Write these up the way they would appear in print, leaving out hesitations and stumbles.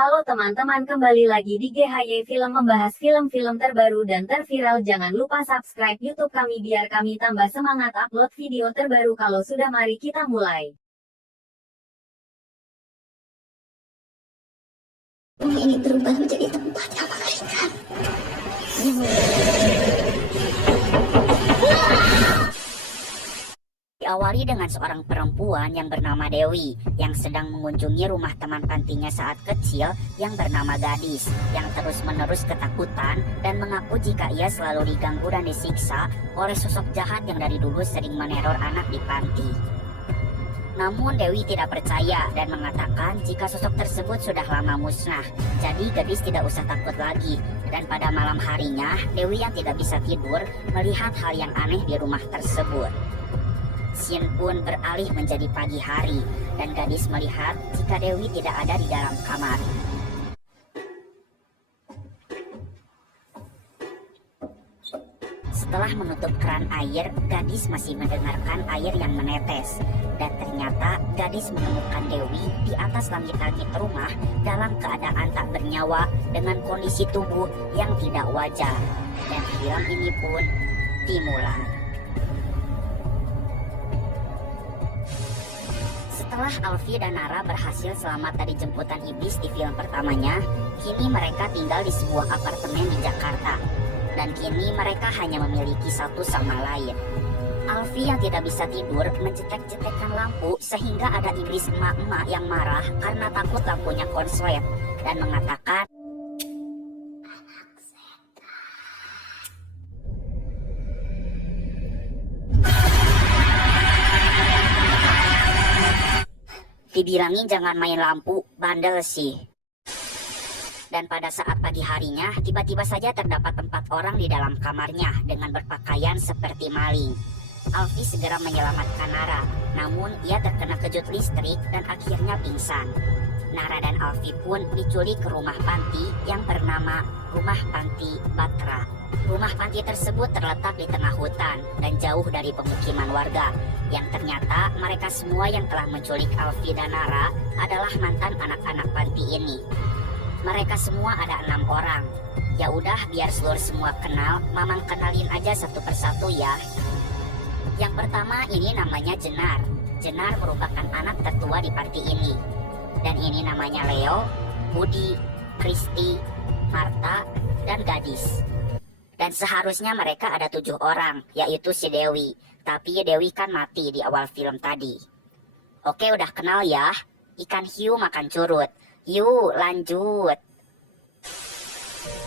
Halo teman-teman, kembali lagi di GHY Film membahas film-film terbaru dan terviral. Jangan lupa subscribe YouTube kami biar kami tambah semangat upload video terbaru. Kalau sudah, mari kita mulai. Bumi ini berubah menjadi tempat yang mengerikan. Diawali dengan seorang perempuan yang bernama Dewi yang sedang mengunjungi rumah teman pantinya saat kecil yang bernama Gadis yang terus-menerus ketakutan dan mengaku jika ia selalu diganggu dan disiksa oleh sosok jahat yang dari dulu sering meneror anak di panti. Namun Dewi tidak percaya dan mengatakan jika sosok tersebut sudah lama musnah, jadi Gadis tidak usah takut lagi. Dan pada malam harinya, Dewi yang tidak bisa tidur melihat hal yang aneh di rumah tersebut. Scene pun beralih menjadi pagi hari dan Gadis melihat jika Dewi tidak ada di dalam kamar. Setelah menutup keran air, Gadis masih mendengarkan air yang menetes. Dan ternyata Gadis menemukan Dewi di atas langit-langit rumah dalam keadaan tak bernyawa dengan kondisi tubuh yang tidak wajar. Dan film ini pun dimulai. Setelah Alfie dan Nara berhasil selamat dari jemputan iblis di film pertamanya, kini mereka tinggal di sebuah apartemen di Jakarta. Dan kini mereka hanya memiliki satu sama lain. Alfie yang tidak bisa tidur mencetek-cetekkan lampu sehingga ada iblis emak-emak yang marah karena takut lampunya konslet dan mengatakan, dibilangin jangan main lampu, bandel sih. Dan pada saat pagi harinya, tiba-tiba saja terdapat 4 orang di dalam kamarnya dengan berpakaian seperti maling. Alfie segera menyelamatkan Nara, namun ia terkena kejut listrik dan akhirnya pingsan. Nara dan Alfie pun diculik ke rumah panti yang bernama Rumah Panti Batra. Rumah panti tersebut terletak di tengah hutan dan jauh dari pemukiman warga. Yang ternyata mereka semua yang telah menculik Alfie dan Nara adalah mantan anak-anak panti ini. Mereka semua ada 6 orang. Ya udah, biar seluruh semua kenal, Mamang kenalin aja satu persatu ya. Yang pertama ini namanya Jenar. Jenar merupakan anak tertua di panti ini. Dan ini namanya Leo, Budi, Kristi, Marta, dan Gadis. Dan seharusnya mereka ada 7 orang, yaitu si Dewi. Tapi Dewi kan mati di awal film tadi. Oke, udah kenal ya. Ikan hiu makan curut. Yuk lanjut.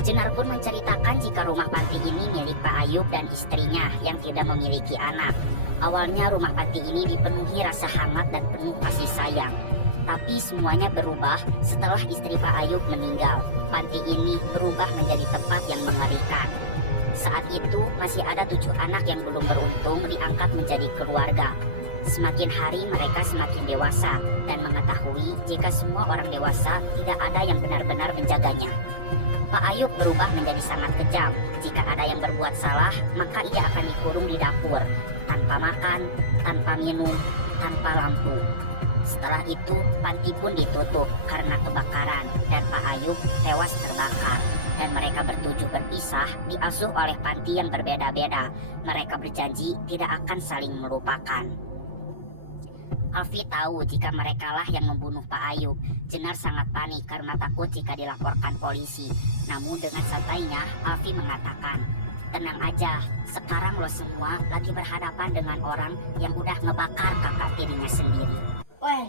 Jenar pun menceritakan jika rumah panti ini milik Pak Ayub dan istrinya yang tidak memiliki anak. Awalnya rumah panti ini dipenuhi rasa hangat dan penuh kasih sayang. Tapi semuanya berubah setelah istri Pak Ayub meninggal. Panti ini berubah menjadi tempat yang mengerikan. Saat itu masih ada 7 anak yang belum beruntung diangkat menjadi keluarga. Semakin hari mereka semakin dewasa dan mengetahui jika semua orang dewasa tidak ada yang benar-benar menjaganya. Pak Ayub berubah menjadi sangat kejam. Jika ada yang berbuat salah, maka ia akan dikurung di dapur, tanpa makan, tanpa minum, tanpa lampu. Setelah itu, panti pun ditutup karena kebakaran dan Pak Ayub tewas terbakar. Dan mereka bertujuh berpisah, diasuh oleh panti yang berbeda-beda. Mereka berjanji tidak akan saling melupakan. Alfie tahu jika merekalah yang membunuh Pak Ayub. Jenar sangat panik karena takut jika dilaporkan polisi. Namun dengan santainya, Alfie mengatakan, tenang aja, sekarang lo semua lagi berhadapan dengan orang yang udah ngebakar kakak tirinya sendiri. Weh.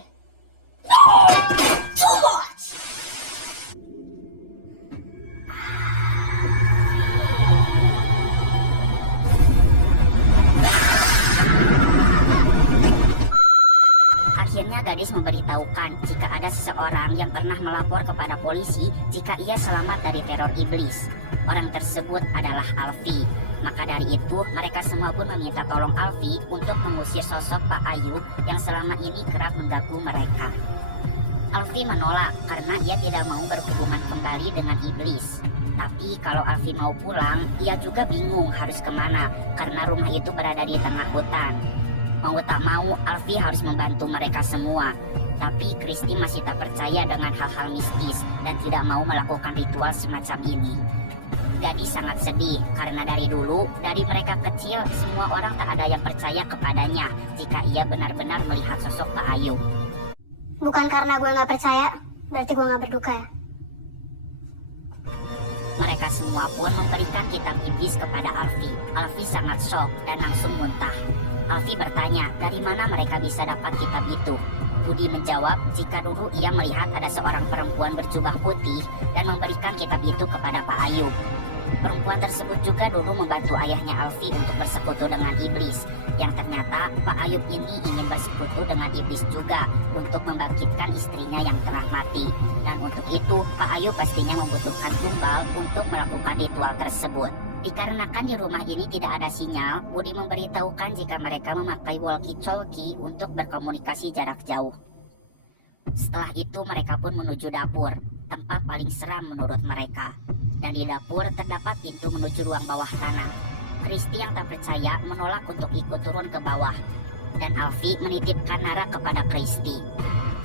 Akhirnya Gadis memberitahukan jika ada seseorang yang pernah melapor kepada polisi jika ia selamat dari teror iblis. Orang tersebut adalah Alfie. Maka dari itu mereka semua pun meminta tolong Alfie untuk mengusir sosok Pak Ayub yang selama ini kerap mengganggu mereka. Alfie menolak karena ia tidak mau berhubungan kembali dengan iblis. Tapi kalau Alfie mau pulang, ia juga bingung harus kemana karena rumah itu berada di tengah hutan. Mau tak mau, Alfi harus membantu mereka semua. Tapi Kristi masih tak percaya dengan hal-hal mistis dan tidak mau melakukan ritual semacam ini. Gadis sangat sedih karena dari dulu, dari mereka kecil, semua orang tak ada yang percaya kepadanya jika ia benar-benar melihat sosok Pak Ayub. Bukan karena gue nggak percaya, berarti gue nggak berduka ya. Mereka semua pun memberikan kitab iblis kepada Alfi. Alfi sangat shock dan langsung muntah. Alfi bertanya dari mana mereka bisa dapat kitab itu. Budi menjawab jika dulu ia melihat ada seorang perempuan berjubah putih dan memberikan kitab itu kepada Pak Ayub. Perempuan tersebut juga dulu membantu ayahnya Alfi untuk bersekutu dengan iblis. Yang ternyata Pak Ayub ini ingin bersekutu dengan iblis juga untuk membangkitkan istrinya yang telah mati. Dan untuk itu Pak Ayub pastinya membutuhkan tumbal untuk melakukan ritual tersebut. Dikarenakan di rumah ini tidak ada sinyal, Budi memberitahukan jika mereka memakai walkie-talkie untuk berkomunikasi jarak jauh. Setelah itu mereka pun menuju dapur, tempat paling seram menurut mereka. Dan di dapur terdapat pintu menuju ruang bawah tanah. Kristi yang tak percaya menolak untuk ikut turun ke bawah. Dan Alfi menitipkan Nara kepada Kristi.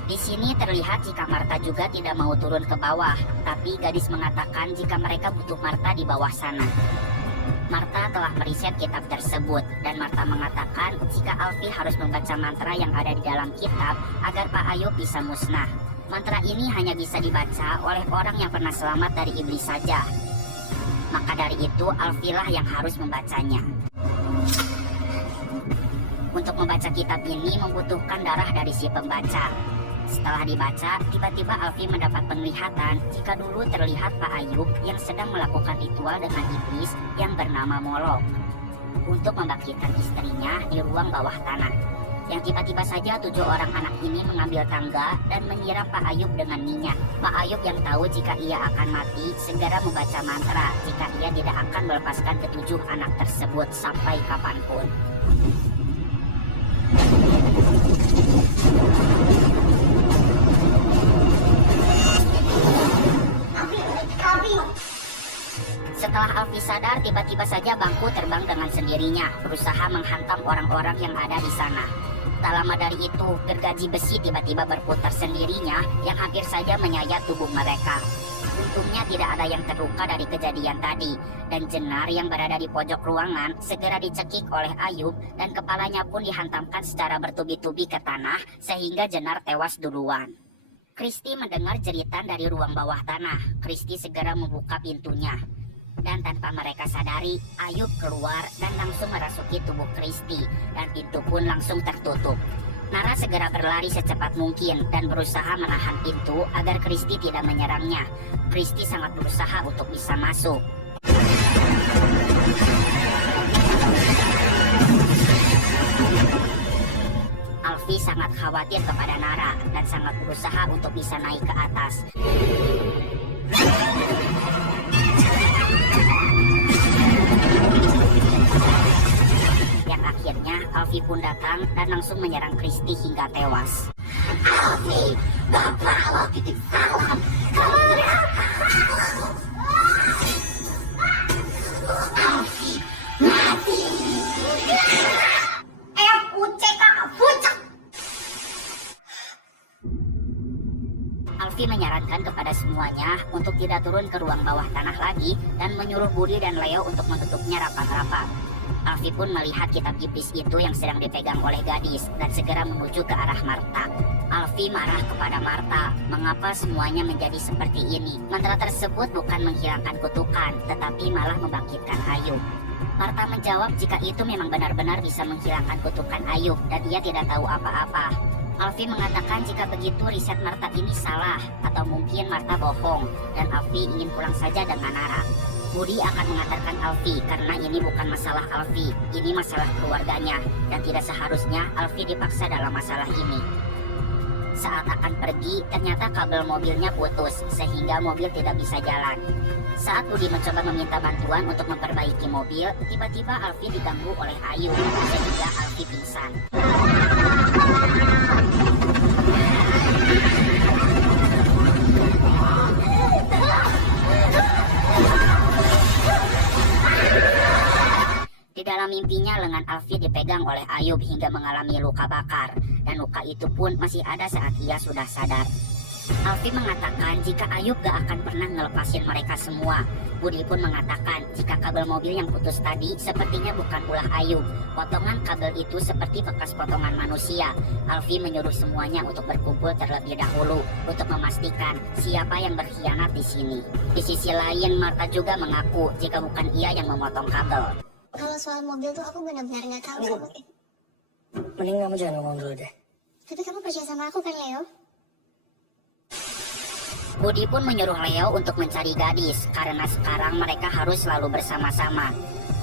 Di sini terlihat jika Marta juga tidak mau turun ke bawah, tapi gadis mengatakan jika mereka butuh Marta di bawah sana. Marta telah meriset kitab tersebut, dan Marta mengatakan jika Alfi harus membaca mantra yang ada di dalam kitab agar Pak Ayub bisa musnah. Mantra ini hanya bisa dibaca oleh orang yang pernah selamat dari iblis saja. Maka dari itu Alfi lah yang harus membacanya. Untuk membaca kitab ini membutuhkan darah dari si pembaca. Setelah dibaca, tiba-tiba Alfi mendapat penglihatan jika dulu terlihat Pak Ayub yang sedang melakukan ritual dengan iblis yang bernama Molok untuk membangkitkan istrinya di ruang bawah tanah. Yang tiba-tiba saja 7 orang anak ini mengambil tangga dan menyiram Pak Ayub dengan minyak. Pak Ayub yang tahu jika ia akan mati segera membaca mantra jika ia tidak akan melepaskan ke-7 anak tersebut sampai kapanpun. Setelah Alfi sadar, tiba-tiba saja bangku terbang dengan sendirinya, berusaha menghantam orang-orang yang ada di sana. Tak lama dari itu, gergaji besi tiba-tiba berputar sendirinya yang hampir saja menyayat tubuh mereka. Untungnya tidak ada yang terluka dari kejadian tadi, dan Jenar yang berada di pojok ruangan segera dicekik oleh Ayub dan kepalanya pun dihantamkan secara bertubi-tubi ke tanah sehingga Jenar tewas duluan. Kristi mendengar jeritan dari ruang bawah tanah. Kristi segera membuka pintunya. Dan tanpa mereka sadari, Ayub keluar dan langsung merasuki tubuh Kristi, dan pintu pun langsung tertutup. Nara segera berlari secepat mungkin dan berusaha menahan pintu agar Kristi tidak menyerangnya. Kristi sangat berusaha untuk bisa masuk. Alfi sangat khawatir kepada Nara dan sangat berusaha untuk bisa naik ke atas. Yang akhirnya Alfi pun datang dan langsung menyerang Kristi hingga tewas. Alfi, Bapak lo titip salam. Alfi, mati. Alfi menyarankan kepada semuanya untuk tidak turun ke ruang bawah tanah lagi dan menyuruh Budi dan Leo untuk menutupnya rapat-rapat. Alfi pun melihat kitab iblis itu yang sedang dipegang oleh gadis dan segera menuju ke arah Marta. Alfi marah kepada Marta, mengapa semuanya menjadi seperti ini? Mantra tersebut bukan menghilangkan kutukan, tetapi malah membangkitkan Ayub. Marta menjawab jika itu memang benar-benar bisa menghilangkan kutukan Ayub dan ia tidak tahu apa-apa. Alfi mengatakan jika begitu riset Marta ini salah atau mungkin Marta bohong dan Alfi ingin pulang saja dengan Nara. Budi akan mengantarkan Alfi karena ini bukan masalah Alfi, ini masalah keluarganya dan tidak seharusnya Alfi dipaksa dalam masalah ini. Saat akan pergi, ternyata kabel mobilnya putus sehingga mobil tidak bisa jalan. Saat Budi mencoba meminta bantuan untuk memperbaiki mobil, tiba-tiba Alfi diganggu oleh Ayu sehingga Alfi pingsan. Di dalam mimpi Buktinya lengan Alfi dipegang oleh Ayub hingga mengalami luka bakar, dan luka itu pun masih ada saat ia sudah sadar. Alfi mengatakan jika Ayub gak akan pernah ngelepasin mereka semua. Budi pun mengatakan jika kabel mobil yang putus tadi sepertinya bukan ulah Ayub. Potongan kabel itu seperti bekas potongan manusia. Alfi menyuruh semuanya untuk berkumpul terlebih dahulu untuk memastikan siapa yang berkhianat di sini. Di sisi lain, Marta juga mengaku jika bukan ia yang memotong kabel. Kalau soal mobil tuh aku benar-benar nggak tahu sama itu. Mending kamu jangan ngomong dulu deh. Tapi kamu percaya sama aku kan, Leo? Budi pun menyuruh Leo untuk mencari gadis karena sekarang mereka harus selalu bersama-sama.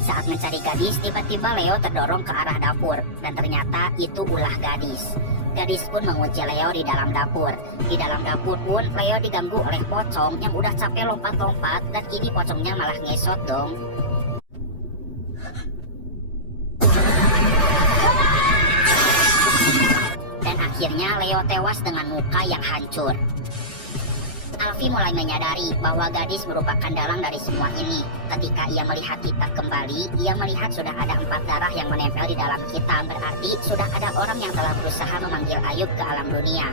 Saat mencari gadis, tiba-tiba Leo terdorong ke arah dapur dan ternyata itu ulah gadis. Gadis pun mengunci Leo di dalam dapur. Di dalam dapur pun Leo diganggu oleh pocong yang udah capek lompat-lompat dan kini pocongnya malah ngesot dong. Dan akhirnya Leo tewas dengan muka yang hancur. Alfi mulai menyadari bahwa gadis merupakan dalang dari semua ini. Ketika ia melihat kitab kembali, ia melihat sudah ada 4 darah yang menempel di dalam kitab. Berarti sudah ada orang yang telah berusaha memanggil Ayub ke alam dunia.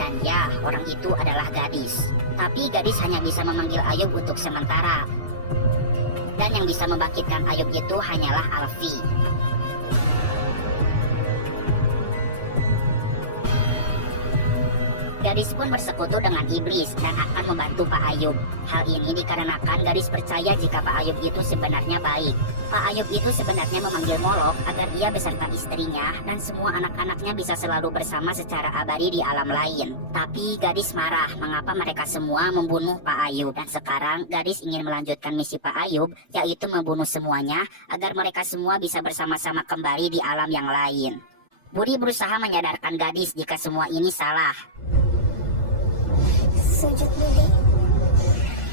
Dan ya, orang itu adalah gadis. Tapi gadis hanya bisa memanggil Ayub untuk sementara. Dan yang bisa membangkitkan Ayub itu hanyalah Alfi. Gadis pun bersekutu dengan iblis dan akan membantu Pak Ayub. Hal ini dikarenakan gadis percaya jika Pak Ayub itu sebenarnya baik. Pak Ayub itu sebenarnya memanggil Molok agar ia beserta istrinya dan semua anak-anaknya bisa selalu bersama secara abadi di alam lain. Tapi gadis marah mengapa mereka semua membunuh Pak Ayub. Dan sekarang gadis ingin melanjutkan misi Pak Ayub, yaitu membunuh semuanya agar mereka semua bisa bersama-sama kembali di alam yang lain. Budi berusaha menyadarkan gadis jika semua ini salah. Sujud Budi.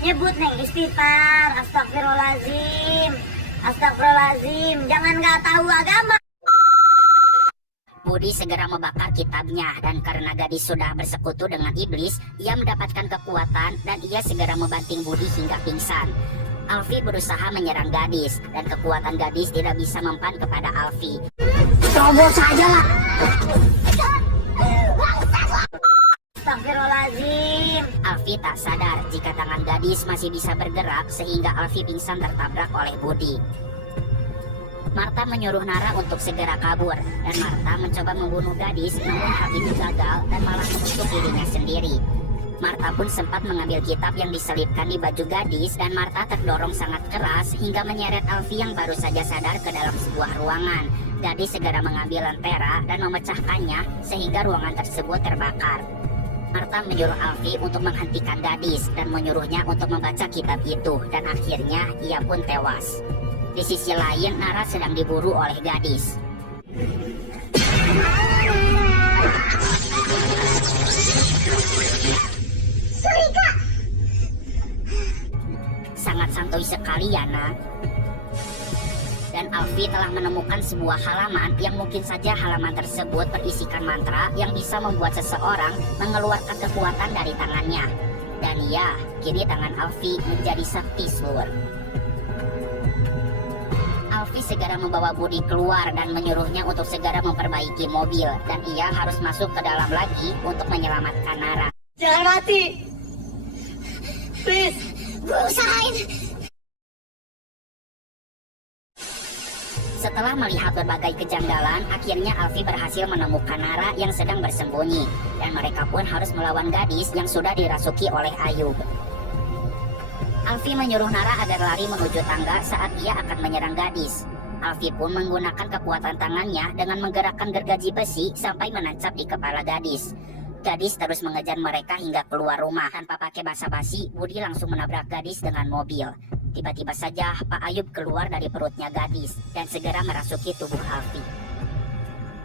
Nyebut neng istighfar, astagfirullahaladzim, astagfirullahaladzim, jangan gak tahu agama. Budi segera membakar kitabnya dan karena gadis sudah bersekutu dengan iblis, ia mendapatkan kekuatan dan ia segera membanting Budi hingga pingsan. Alfi berusaha menyerang gadis dan kekuatan gadis tidak bisa mempan kepada Alfi. Coba saja lah. Astagfirullahaladzim. Alfi tak sadar jika tangan gadis masih bisa bergerak sehingga Alfi pingsan tertabrak oleh Budi. Marta menyuruh Nara untuk segera kabur dan Marta mencoba membunuh gadis namun hal itu gagal dan malah menusuk dirinya sendiri. Marta pun sempat mengambil kitab yang diselipkan di baju gadis dan Marta terdorong sangat keras hingga menyeret Alfi yang baru saja sadar ke dalam sebuah ruangan. Gadis segera mengambil lentera dan memecahkannya sehingga ruangan tersebut terbakar. Marta menyuruh Alfi untuk menghentikan gadis dan menyuruhnya untuk membaca kitab itu dan akhirnya ia pun tewas. Di sisi lain, Nara sedang diburu oleh gadis. Sangat santuy sekali ya, Nak. Dan Alfi telah menemukan sebuah halaman yang mungkin saja halaman tersebut berisikan mantra yang bisa membuat seseorang mengeluarkan kekuatan dari tangannya. Dan ya, kini tangan Alfi menjadi sakti slur. Alfi segera membawa Budi keluar dan menyuruhnya untuk segera memperbaiki mobil dan ia harus masuk ke dalam lagi untuk menyelamatkan Nara. Jangan mati. Please. Gue usahain. Setelah melihat berbagai kejanggalan, akhirnya Alfi berhasil menemukan Nara yang sedang bersembunyi. Dan mereka pun harus melawan gadis yang sudah dirasuki oleh Ayub. Alfi menyuruh Nara agar lari menuju tangga saat ia akan menyerang gadis. Alfi pun menggunakan kekuatan tangannya dengan menggerakkan gergaji besi sampai menancap di kepala gadis. Gadis terus mengejar mereka hingga keluar rumah. Tanpa pakai basa-basi, Budi langsung menabrak gadis dengan mobil. Tiba-tiba saja Pak Ayub keluar dari perutnya gadis dan segera merasuki tubuh Alfi.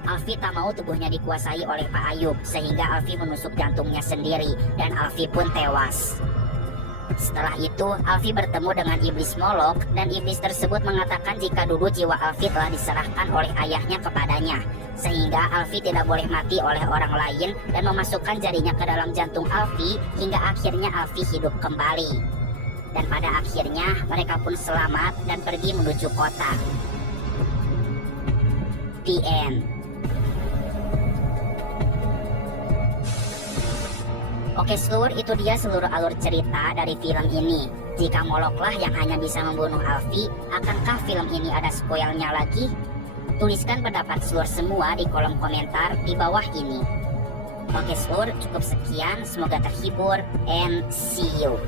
Alfi tak mau tubuhnya dikuasai oleh Pak Ayub sehingga Alfi menusuk jantungnya sendiri dan Alfi pun tewas. Setelah itu, Alfi bertemu dengan iblis Molok dan iblis tersebut mengatakan jika dulu jiwa Alfi telah diserahkan oleh ayahnya kepadanya, sehingga Alfi tidak boleh mati oleh orang lain dan memasukkan jarinya ke dalam jantung Alfi hingga akhirnya Alfi hidup kembali. Dan pada akhirnya mereka pun selamat dan pergi menuju kota. The end. Oke seluruh, itu dia seluruh alur cerita dari film ini. Jika Moloklah yang hanya bisa membunuh Alfie, akankah film ini ada spoilnya lagi? Tuliskan pendapat seluruh semua di kolom komentar di bawah ini. Oke seluruh, cukup sekian, semoga terhibur and see you.